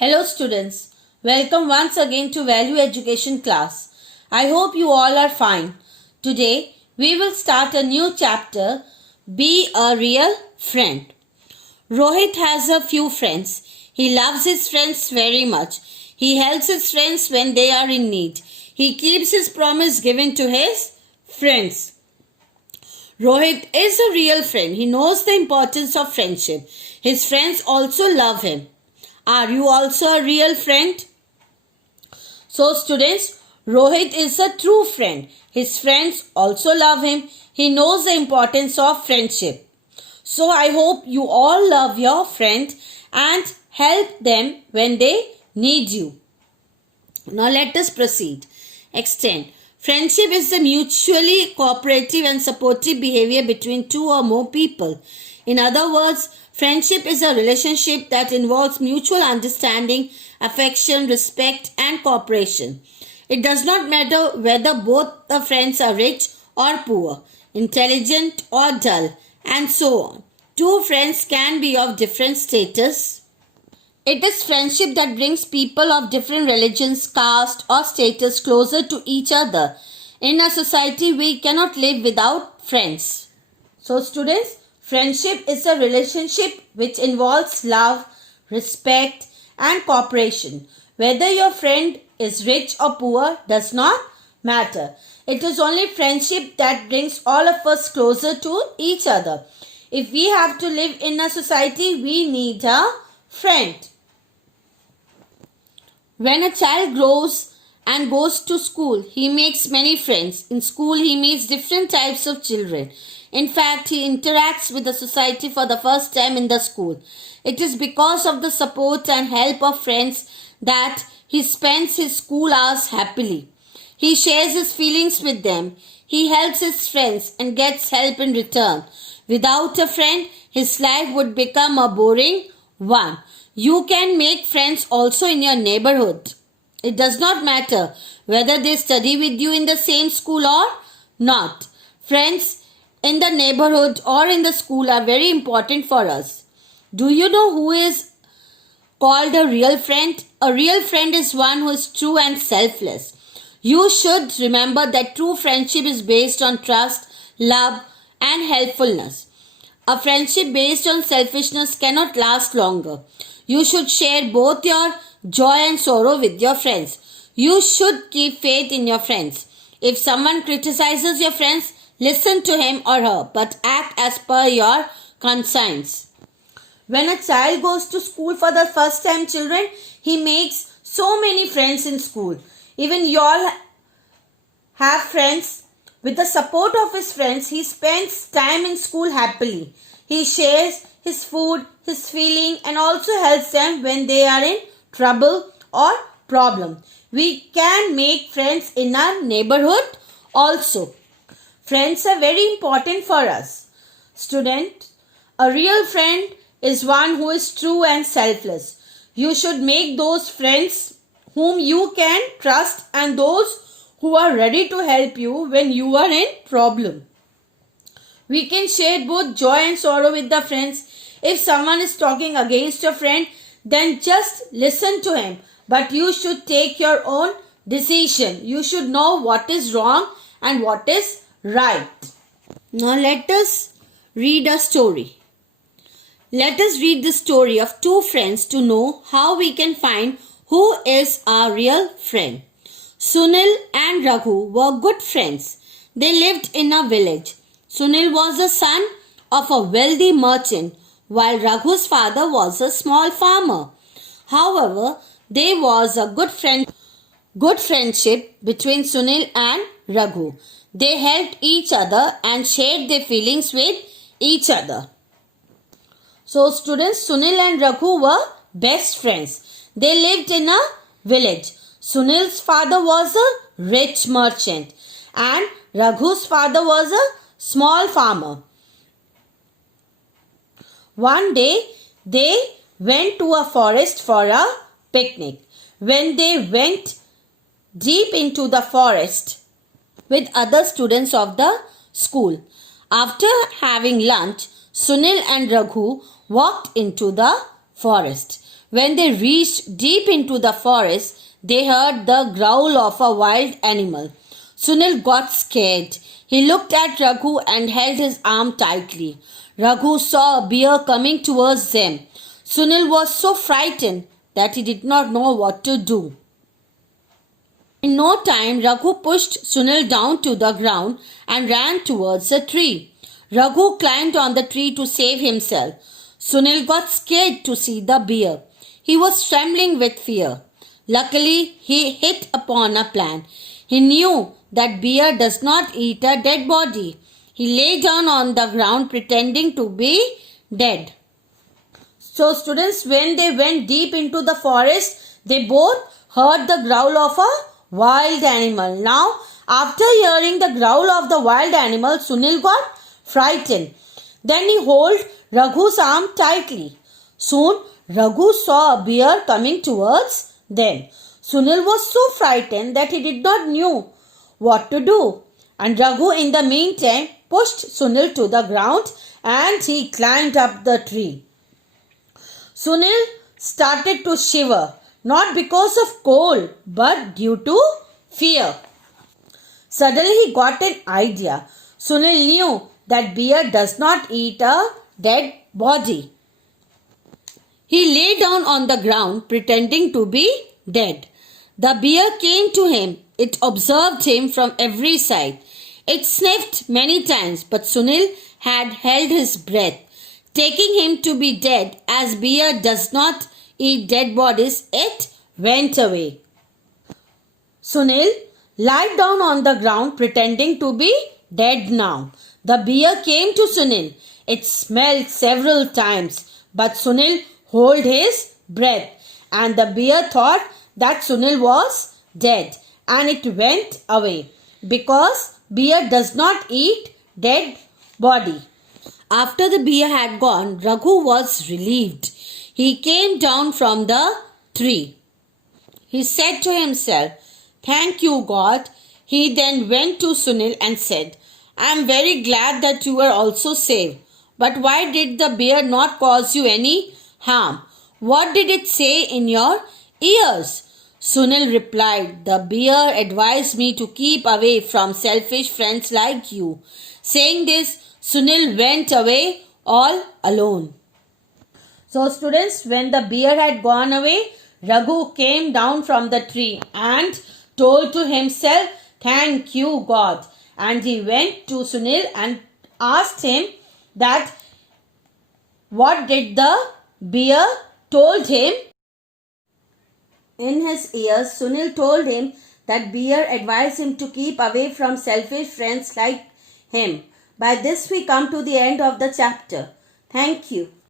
Hello students, welcome once again to Value Education class. I hope you all are fine. Today we will start a new chapter, Be a Real Friend. Rohit has a few friends. He loves his friends very much. He helps his friends when they are in need. He keeps his promise given to his friends. Rohit is a real friend. He knows the importance of friendship. His friends also love him. Are you also a real friend? So students, Rohit is a true friend. His friends also love him. He knows the importance of friendship. So I hope you all love your friend and help them when they need you. Now let us proceed. Extend. Friendship is the mutually cooperative and supportive behavior between two or more people. In other words, friendship is a relationship that involves mutual understanding, affection, respect, and cooperation. It does not matter whether both the friends are rich or poor, intelligent or dull, and so on. Two friends can be of different status. It is friendship that brings people of different religions, caste, or status closer to each other. In a society, we cannot live without friends. So, students, friendship is a relationship which involves love, respect, and cooperation. Whether your friend is rich or poor does not matter. It is only friendship that brings all of us closer to each other. If we have to live in a society, we need a friend. When a child grows and goes to school, he makes many friends. In school, he meets different types of children. In fact, he interacts with the society for the first time in the school. It is because of the support and help of friends that he spends his school hours happily. He shares his feelings with them. He helps his friends and gets help in return. Without a friend, his life would become a boring one. You can make friends also in your neighborhood. It does not matter whether they study with you in the same school or not. Friends in the neighborhood or in the school are very important for us. Do you know who is called a real friend? A real friend is one who is true and selfless. You should remember that true friendship is based on trust, love, and helpfulness. A friendship based on selfishness cannot last longer. You should share both your joy and sorrow with your friends. You should keep faith in your friends. If someone criticizes your friends, listen to him or her, but act as per your conscience. When a child goes to school for the first time, children, he makes so many friends in school. Even you all have friends. With the support of his friends, he spends time in school happily. He shares his food, his feeling, and also helps them when they are in trouble or problem. We can make friends in our neighborhood also. Friends are very important for us. Student, a real friend is one who is true and selfless. You should make those friends whom you can trust and those who are ready to help you when you are in problem. We can share both joy and sorrow with the friends. If someone is talking against a friend, then just listen to him. But you should take your own decision. You should know what is wrong and what is right. Now let us read a story. Let us read the story of two friends to know how we can find who is our real friend. Sunil and Raghu were good friends. They lived in a village. Sunil was the son of a wealthy merchant, while Raghu's father was a small farmer. However, there was a good friendship between Sunil and Raghu. They helped each other and shared their feelings with each other. So students, Sunil and Raghu were best friends. They lived in a village. Sunil's father was a rich merchant and Raghu's father was a small farmer. One day, they went to a forest for a picnic. When they went deep into the forest with other students of the school, after having lunch, Sunil and Raghu walked into the forest. When they reached deep into the forest, they heard the growl of a wild animal. Sunil got scared. He looked at Raghu and held his arm tightly. Raghu saw a bear coming towards them. Sunil was so frightened that he did not know what to do. In no time, Raghu pushed Sunil down to the ground and ran towards a tree. Raghu climbed on the tree to save himself. Sunil got scared to see the bear. He was trembling with fear. Luckily, he hit upon a plan. He knew that bear does not eat a dead body. He lay down on the ground pretending to be dead. So students, when they went deep into the forest, they both heard the growl of a wild animal. Now, after hearing the growl of the wild animal, Sunil got frightened. Then he held Raghu's arm tightly. Soon, Raghu saw a bear coming towards them. Sunil was so frightened that he did not know what to do. And Raghu in the meantime pushed Sunil to the ground and he climbed up the tree. Sunil started to shiver, not because of cold but due to fear. Suddenly he got an idea. Sunil knew that bear does not eat a dead body. He lay down on the ground pretending to be dead. The bear came to him. It observed him from every side. It sniffed many times, but Sunil had held his breath. Taking him to be dead, as bear does not eat dead bodies, it went away. Sunil lied down on the ground pretending to be dead now. The bear came to Sunil. It smelled several times, but Sunil held his breath, and the bear thought that Sunil was dead and it went away because bear does not eat dead body. After the bear had gone, Raghu was relieved. He came down from the tree. He said to himself, "Thank you, God." He then went to Sunil and said, "I am very glad that you were also saved. But why did the bear not cause you any harm? What did it say in your ears?" Sunil replied, "The bear advised me to keep away from selfish friends like you." Saying this, Sunil went away all alone. So students, when the bear had gone away, Raghu came down from the tree and told to himself, "Thank you, God." And he went to Sunil and asked him that what did the bear told him. In his ears, Sunil told him that bear advised him to keep away from selfish friends like him. By this we come to the end of the chapter. Thank you.